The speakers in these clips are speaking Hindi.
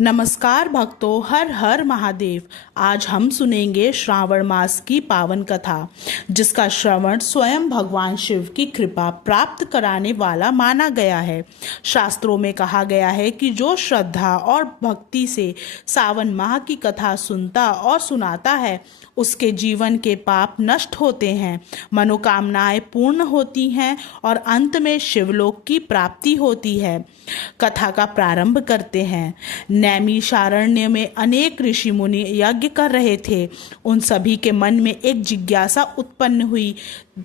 नमस्कार भक्तों, हर हर महादेव। आज हम सुनेंगे श्रावण मास की पावन कथा, जिसका श्रवण स्वयं भगवान शिव की कृपा प्राप्त कराने वाला माना गया है। शास्त्रों में कहा गया है कि जो श्रद्धा और भक्ति से सावन माह की कथा सुनता और सुनाता है, उसके जीवन के पाप नष्ट होते हैं, मनोकामनाएं पूर्ण होती हैं और अंत में शिवलोक की प्राप्ति होती है। कथा का प्रारंभ करते हैं। नैमिषारण्य में अनेक ऋषि मुनि यज्ञ कर रहे थे। उन सभी के मन में एक जिज्ञासा उत्पन्न हुई।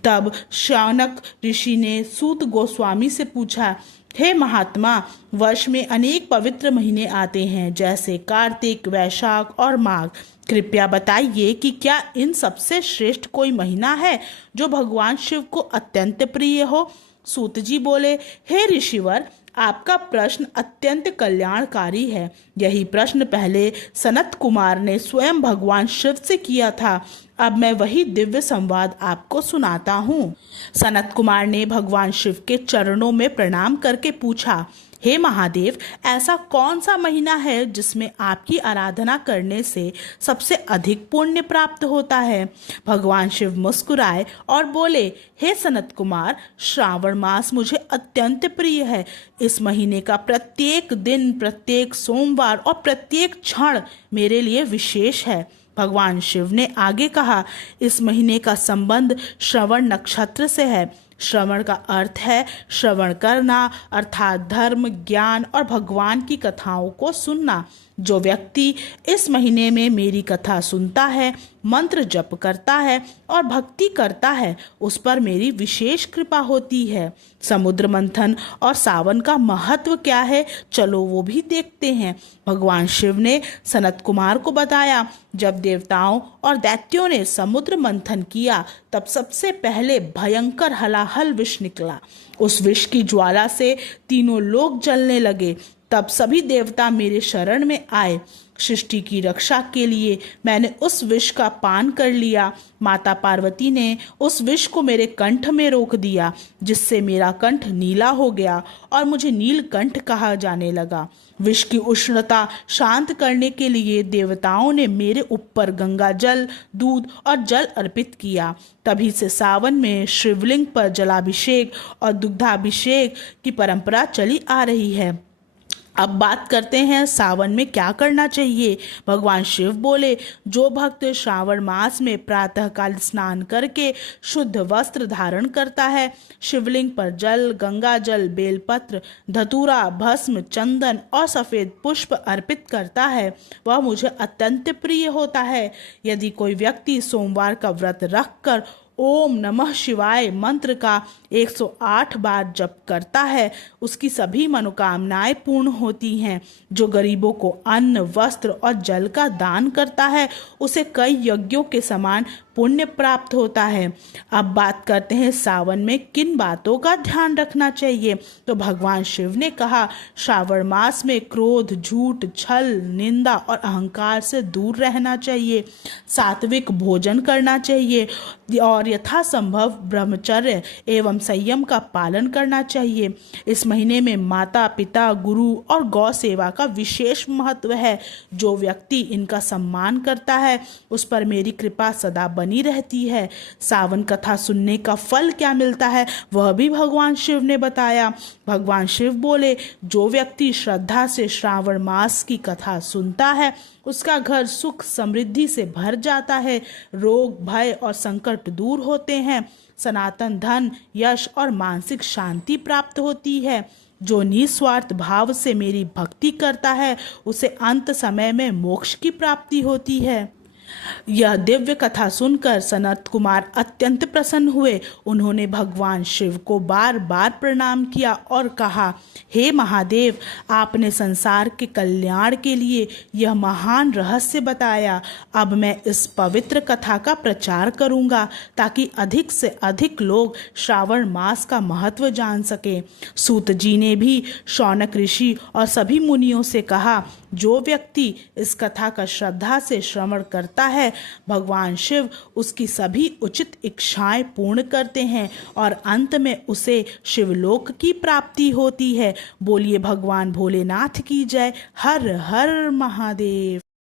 तब शौनक ऋषि ने सूत गोस्वामी से पूछा, हे महात्मा, वर्ष में अनेक पवित्र महीने आते हैं, जैसे कार्तिक, वैशाख और माघ। कृपया बताइए कि क्या इन सबसे श्रेष्ठ कोई महीना है जो भगवान शिव को अत्यंत प्रिय हो। सूत जी बोले, हे ऋषिवर, आपका प्रश्न अत्यंत कल्याणकारी है। यही प्रश्न पहले सनत कुमार ने स्वयं भगवान शिव से किया था। अब मैं वही दिव्य संवाद आपको सुनाता हूँ। सनत कुमार ने भगवान शिव के चरणों में प्रणाम करके पूछा, हे महादेव, ऐसा कौन सा महीना है जिसमें आपकी आराधना करने से सबसे अधिक पुण्य प्राप्त होता है। भगवान शिव मुस्कुराए और बोले, हे सनत कुमार, श्रावण मास मुझे अत्यंत प्रिय है। इस महीने का प्रत्येक दिन, प्रत्येक सोमवार और प्रत्येक क्षण मेरे लिए विशेष है। भगवान शिव ने आगे कहा, इस महीने का संबंध श्रवण नक्षत्र से है। श्रवण का अर्थ है श्रवण करना, अर्थात धर्म, ज्ञान और भगवान की कथाओं को सुनना। जो व्यक्ति इस महीने में मेरी कथा सुनता है, मंत्र जप करता है और भक्ति करता है, उस पर मेरी विशेष कृपा होती है। समुद्र मंथन और सावन का महत्व क्या है, चलो वो भी देखते हैं। भगवान शिव ने सनत कुमार को बताया, जब देवताओं और दैत्यों ने समुद्र मंथन किया, तब सबसे पहले भयंकर हलाहल विष निकला। उस विष की ज्वाला से तीनों लोग जलने लगे। तब सभी देवता मेरे शरण में आए। सृष्टि की रक्षा के लिए मैंने उस विष का पान कर लिया। माता पार्वती ने उस विष को मेरे कंठ में रोक दिया, जिससे मेरा कंठ नीला हो गया और मुझे नीलकंठ कहा जाने लगा। विष की उष्णता शांत करने के लिए देवताओं ने मेरे ऊपर गंगा जल, दूध और जल अर्पित किया। तभी से सावन में शिवलिंग पर जलाभिषेक और दुग्धाभिषेक की परंपरा चली आ रही है। अब बात करते हैं सावन में क्या करना चाहिए। भगवान शिव बोले, जो भक्त श्रावण मास में प्रातःकाल स्नान करके शुद्ध वस्त्र धारण करता है, शिवलिंग पर जल, गंगा जल, बेलपत्र, धतूरा, भस्म, चंदन और सफेद पुष्प अर्पित करता है, वह मुझे अत्यंत प्रिय होता है। यदि कोई व्यक्ति सोमवार का व्रत रखकर ओम नमः शिवाय मंत्र का 108 बार जप करता है, उसकी सभी मनोकामनाएं पूर्ण होती हैं। जो गरीबों को अन्न, वस्त्र और जल का दान करता है, उसे कई यज्ञों के समान पुण्य प्राप्त होता है। अब बात करते हैं सावन में किन बातों का ध्यान रखना चाहिए। तो भगवान शिव ने कहा, श्रावण मास में क्रोध, झूठ, छल, निंदा और अहंकार से दूर रहना चाहिए। सात्विक भोजन करना चाहिए और यथासंभव ब्रह्मचर्य एवं संयम का पालन करना चाहिए। इस महीने में माता, पिता, गुरु और गौ सेवा का विशेष महत्व है। जो व्यक्ति इनका सम्मान करता है, उस पर मेरी कृपा सदा बनी रहती है। सावन कथा सुनने का फल क्या मिलता है, वह भी भगवान शिव ने बताया। भगवान शिव बोले, जो व्यक्ति श्रद्धा से श्रावण मास की कथा सुनता है, उसका घर सुख समृद्धि से भर जाता है। रोग, भय और संकट दूर होते हैं। सनातन धन, यश और मानसिक शांति प्राप्त होती है। जो निस्वार्थ भाव से मेरी भक्ति करता है, उसे अंत समय में मोक्ष की प्राप्ति होती है। यह दिव्य कथा सुनकर सनत कुमार अत्यंत प्रसन्न हुए। उन्होंने भगवान शिव को बार बार प्रणाम किया और कहा, हे महादेव, आपने संसार के कल्याण के लिए यह महान रहस्य बताया। अब मैं इस पवित्र कथा का प्रचार करूंगा, ताकि अधिक से अधिक लोग श्रावण मास का महत्व जान सके। सूत जी ने भी शौनक ऋषि और सभी मुनियों से कहा, जो व्यक्ति इस कथा का श्रद्धा से श्रवण करता है, भगवान शिव उसकी सभी उचित इच्छाएं पूर्ण करते हैं और अंत में उसे शिवलोक की प्राप्ति होती है। बोलिए भगवान भोलेनाथ की जय। हर हर महादेव।